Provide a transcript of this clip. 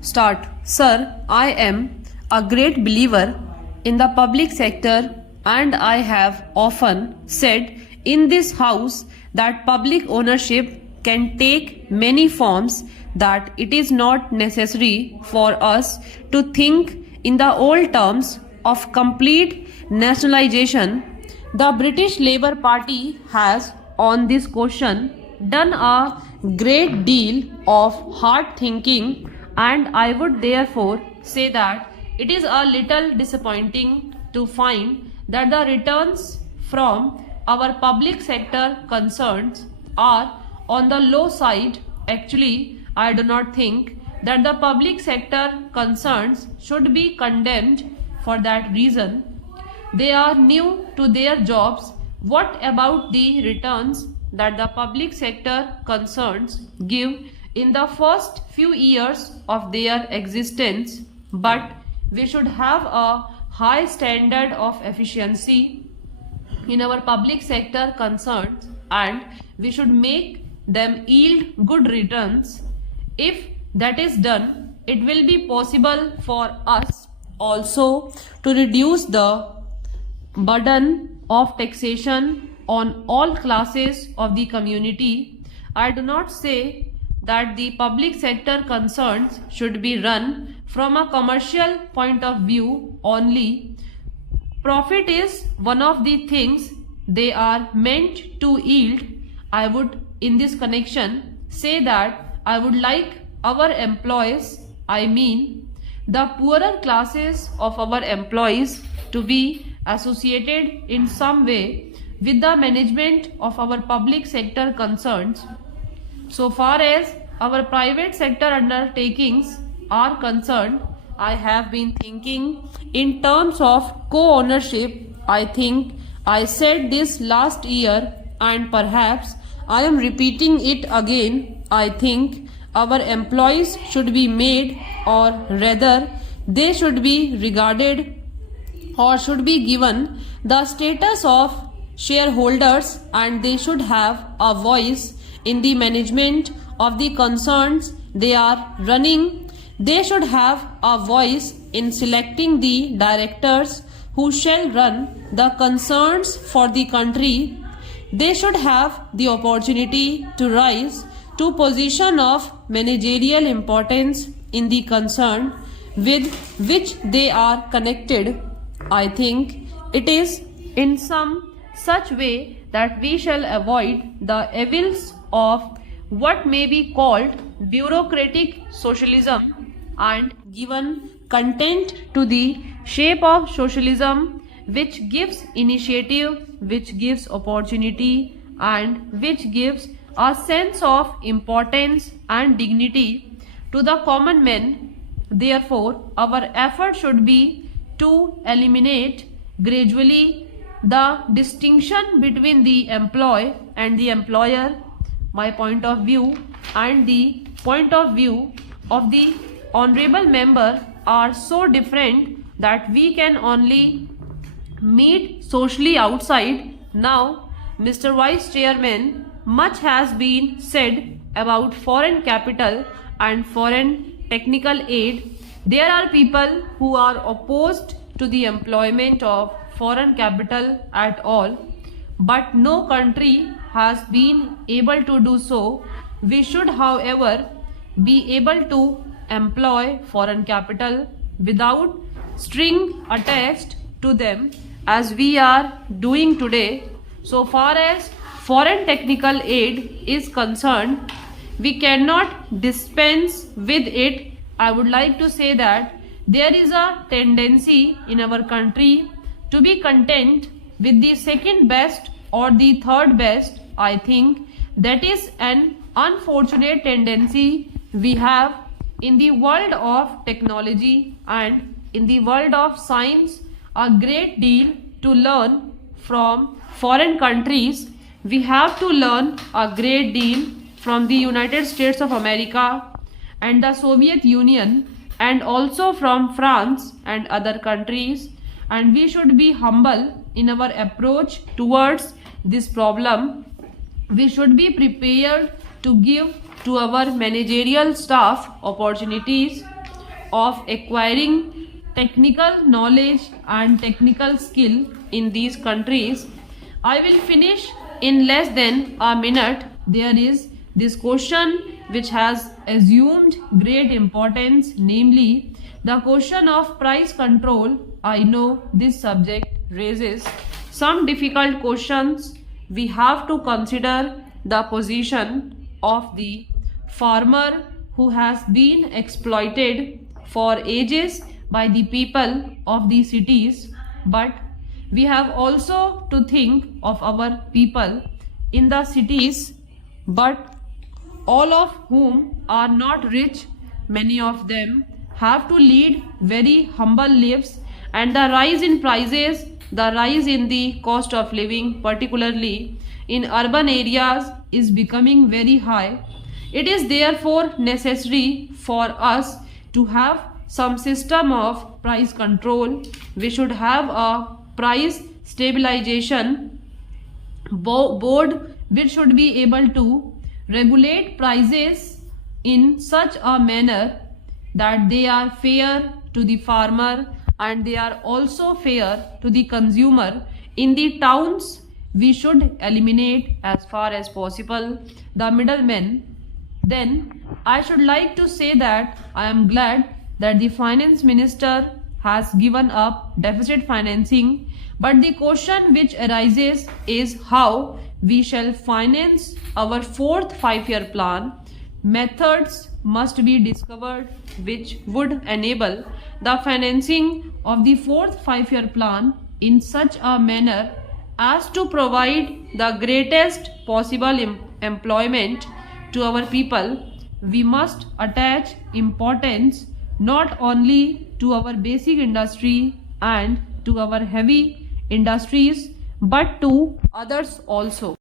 Start. Sir, I am a great believer in the public sector, and I have often said in this house that public ownership can take many forms, that it is not necessary for us to think in the old terms of complete nationalization. The British Labour Party has on this question done a great deal of hard thinking, and I would therefore say that it is a little disappointing to find that the returns from our public sector concerns are on the low side. Actually, I do not think that the public sector concerns should be condemned for that reason. They are new to their jobs. What about the returns that the public sector concerns give in the first few years of their existence? But we should have a high standard of efficiency in our public sector concerns, and we should make them yield good returns. If that is done, it will be possible for us also to reduce the burden of taxation on all classes of the community. I do not say that the public sector concerns should be run from a commercial point of view only. Profit is one of the things they are meant to yield. I would in this connection say that I would like our employees, I mean the poorer classes of our employees, to be associated in some way with the management of our public sector concerns. So far as our private sector undertakings are concerned, I have been thinking in terms of co-ownership. I think I said this last year, and perhaps I am repeating it again. I think our employees should be made, or rather they should be regarded or should be given the status of shareholders, and they should have a voice in the management of the concerns they are running. They should have a voice in selecting the directors who shall run the concerns for the country. They should have the opportunity to rise to position of managerial importance in the concern with which they are connected. I think it is in some such way that we shall avoid the evils of what may be called bureaucratic socialism, and given content to the shape of socialism which gives initiative, which gives opportunity, and which gives a sense of importance and dignity to the common man. Therefore, our effort should be to eliminate gradually the distinction between the employee and the employer. My point of view and the point of view of the honorable member are so different that we can only meet socially outside. Now, Mr. Vice Chairman, much has been said about foreign capital and foreign technical aid. There are people who are opposed to the employment of foreign capital at all, but no country has been able to do so. We should, however, be able to employ foreign capital without string attached to them, as we are doing today. So far as foreign technical aid is concerned, we cannot dispense with it. I would like to say that there is a tendency in our country to be content with the second best or the third best. I think that is an unfortunate tendency we have in the world of technology and in the world of science. A great deal to learn from foreign countries. We have to learn a great deal from the United States of America and the Soviet Union, and also from France and other countries, and we should be humble in our approach towards this problem. We should be prepared to give to our managerial staff opportunities of acquiring technical knowledge and technical skill in these countries. I will finish in less than a minute. There is this question which has assumed great importance, namely the question of price control. I know this subject raises some difficult questions. We have to consider the position of the farmer who has been exploited for ages by the people of the cities, but we have also to think of our people in the cities, but all of whom are not rich. Many of them have to lead very humble lives, and the rise in prices, the rise in the cost of living, particularly in urban areas, is becoming very high. It is therefore necessary for us to have some system of price control. We should have a price stabilization board which should be able to regulate prices in such a manner that they are fair to the farmer and they are also fair to the consumer. In the towns, we should eliminate as far as possible the middlemen. Then I should like to say that I am glad that the finance minister has given up deficit financing, but the question which arises is how we shall finance our fourth 5-year plan. Methods must be discovered which would enable the financing of the fourth 5-year plan in such a manner as to provide the greatest possible employment to our people. We must attach importance not only to our basic industry and to our heavy industries but to others also.